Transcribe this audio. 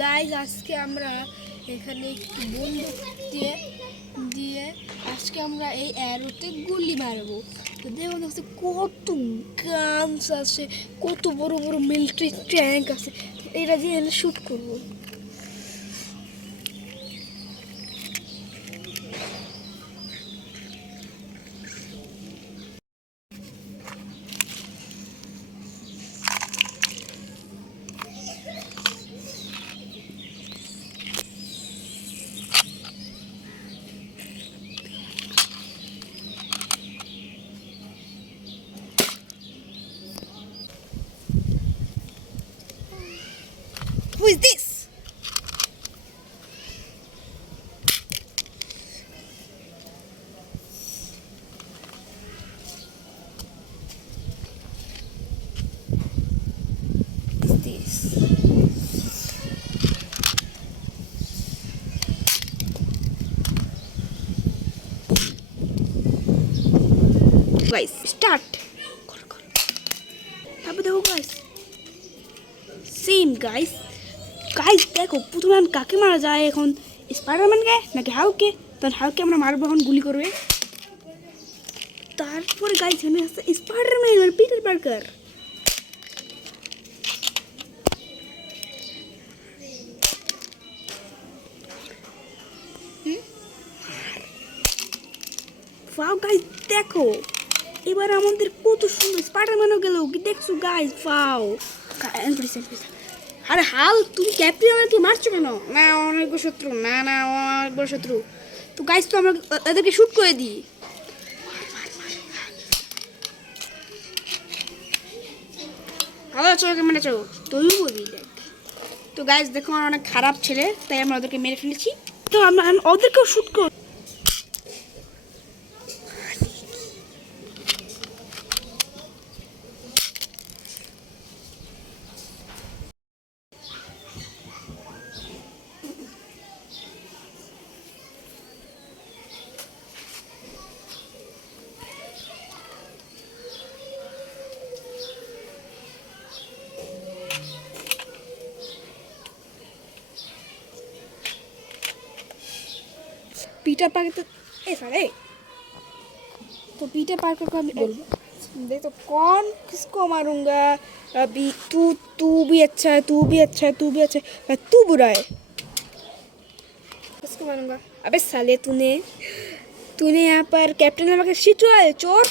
গাইজ আজকে আমরা এখানে একটু বন্দুক দিয়ে দিয়ে আজকে আমরা এই অ্যারোতে গুলি মারবো। তো দেখুন হচ্ছে কত গানস আছে, কত বড় বড় মিলিটারি ট্যাঙ্ক আছে, এটা দিয়ে শ্যুট করবো। Who is this? Guys, start. তারপর দেখো গাইস, সেম গাইস দেখো প্রথমে আমি কাকে মারা যায় এখন, স্পাইডারম্যানকে নাকি হালকে? তখন হালকে আমরা মারবো, এখন গুলি করবে। তারপরে গাইস এখানে আসছে স্পাইডারম্যান আর পিটার পার্কার। ওয়াও গাইস দেখো, এবার আমাদের কত সুন্দর স্পাইডারম্যানও গেল, কি দেখছো গাইস? ওয়াও। আরে হাল, তুমি ক্যাপ্টেন আমাকে মারছো কেন? না অনেক বড় শত্রু, না না অনেক বড় শত্রু। তো গাইস তো আমরা এদেরকে শুট করে দিই। ভালো আছো, ওকে মেরেছো তুই বলবি দেখ। তো গাইস দেখো আমার অনেক খারাপ ছেলে, তাই আমরা ওদেরকে মেরে ফেলেছি। তো আমরা ওদেরকেও শুট কর। पीटर पार्कर तो ऐसा रे, तो पीटर पार्कर को अभी बोल देख, तो कौन किसको मारूंगा अभी? तू तू भी अच्छा है, तू भी अच्छा है, तू भी अच्छा है, तू बुरा है, किसको मारूंगा? अबे साले, तूने यहाँ पर कैप्टन अमेरिका शिट हुआ है चोर।